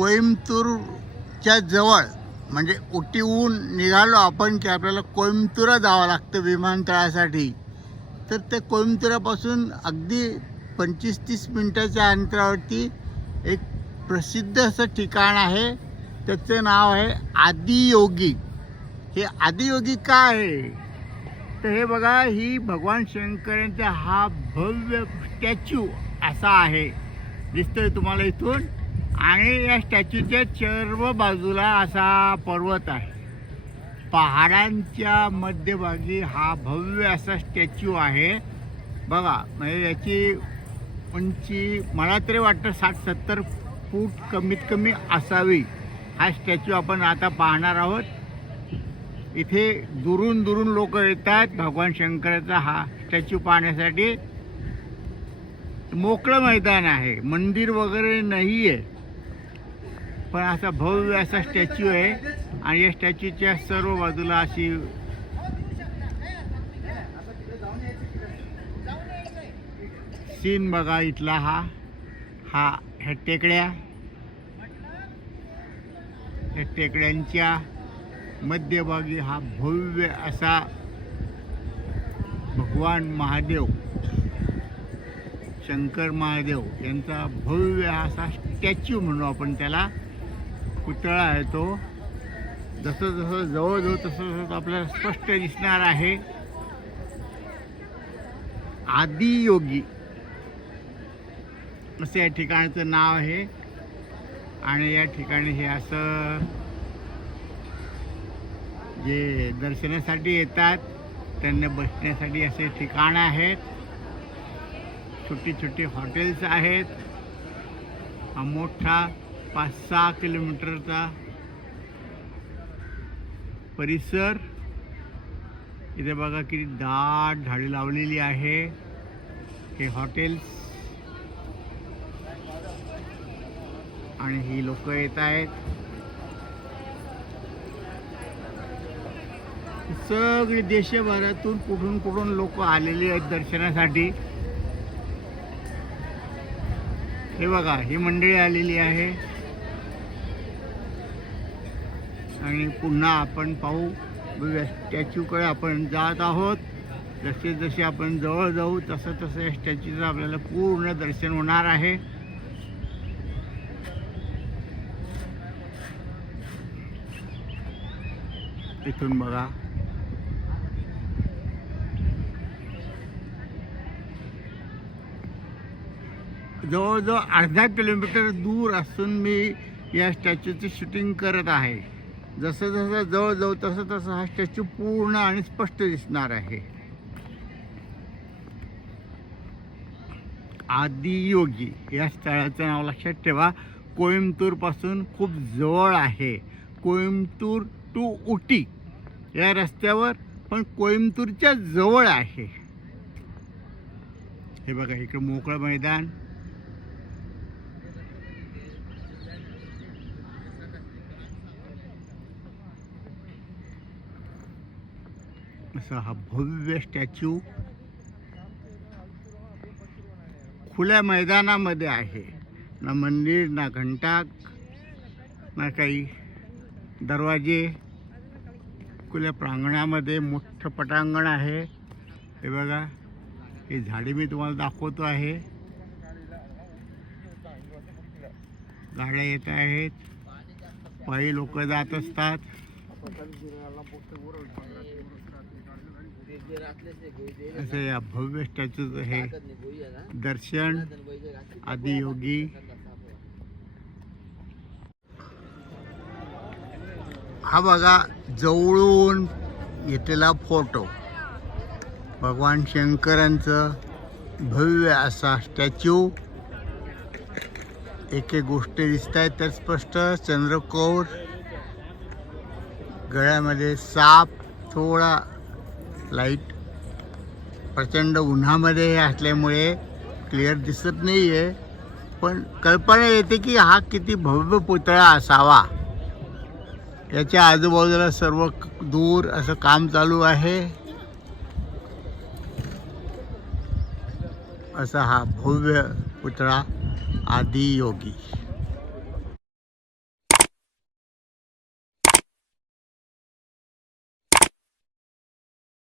कोइंबतूरच्या जवळ म्हणजे उटीहून निघालो आपण की आपल्याला कोइंबतूर जावं लागतं विमानतळासाठी. तर ते कोइंबतुरापासून अगदी 25-30 मिनटाच्या अंतरावरती एक प्रसिद्ध असं ठिकाण आहे. त्याचं नाव आहे आदियोगी. हे आदियोगी काय आहे तर हे बघा, ही भगवान शंकरांचा हा भव्य स्टॅच्यू असा आहे, दिसतोय तुम्हाला इथून. आणि या स्टॅच्यूच्या सर्व बाजूला असा पर्वत आहे. पहाडांच्या मध्यभागी हा भव्य असा स्टॅच्यू आहे बघा. म्हणजे याची उंची मला तरी वाटतं 60-70 फूट कमीत कमी असावी. हा स्टॅच्यू आपण आता पाहणार आहोत. इथे दुरून दुरून लोक येतात भगवान शंकराचा हा स्टॅच्यू पाहण्यासाठी. मोकळं मैदान आहे, मंदिर वगैरे नाही आहे, पण असा भव्य असा स्टॅच्यू आहे. आणि या स्टॅच्यूच्या सर्व बाजूला अशी सीन बघा इथला. ह्या टेकड्या, ह्या टेकड्यांच्या मध्यभागी हा भव्य असा भगवान महादेव, शंकर महादेव यांचा भव्य असा स्टॅच्यू म्हणू आपण त्याला, पुतळा आहे तो. जसं जसं जवळ जाऊ तसं तसं आपल्याला स्पष्ट दिसणार आहे. आदियोगी असं या ठिकाणाचं नाव आहे. आणि या ठिकाणी हे असं जे दर्शनासाठी येतात त्यांना बसण्यासाठी असे ठिकाण आहेत. छोटी छोटी हॉटेल्स आहेत. हा मोठा 5-6 किलोमीटरचा परिसर. इथे बघा किती दाट झाडे लावलेली आहे. हे हॉटेल्स आणि ही लोक येत आहेत. सगळी देशभरातून कुठून कुठून लोक आलेली आहेत दर्शनासाठी. हे बघा, ही मंडळी आलेली आहे. आणि पुन्हा आपण पाहू स्टॅच्यूकडे आपण जात आहोत. जसे जसे आपण जवळ जाऊ तसं तसं या स्टॅच्यूचं आपल्याला पूर्ण दर्शन होणार आहे. इथून बघा जवळजवळ अर्धा किलोमीटर दूर असून मी या स्टॅच्यूचं शूटिंग करत आहे. जसं जसं जवळ जाऊ तसं तसं हा स्टॅच्यू पूर्ण आणि स्पष्ट दिसणार आहे. आदियोगी या स्थळाचं नाव लक्षात ठेवा. कोइंबतूरपासून खूप जवळ आहे. कोइंबतूर टू उटी या रस्त्यावर, पण कोइंबतूरच्या जवळ आहे. हे बघा, इकडे मोकळं मैदान. असा हा भव्य स्टॅच्यू खुल्या मैदानामध्ये आहे. ना मंदिर, ना घंटा, ना काही दरवाजे. खुल्या प्रांगणामध्ये मोठं पटांगण आहे. हे बघा, ही झाडी मी तुम्हाला दाखवतो आहे. गाड्या येत आहेत, पायी लोक जात असतात. असं या भव्य स्टॅच्यूचं हे दर्शन. आदियोगी. हा बघा जवळून घेतलेला फोटो. भगवान शंकरांचं भव्य असा स्टॅच्यू. एक एक गोष्टी दिसत आहेत तर स्पष्ट. चंद्रकोर, गळ्यामध्ये साप, थोडा लाईट. प्रचंड उन्हामध्ये हे असल्यामुळे क्लिअर दिसत नाही आहे, पण कल्पना येते की हा किती भव्य पुतळा असावा. याच्या आजूबाजूला सर्व दूर असं काम चालू आहे. असा हा भव्य पुतळा आदियोगी.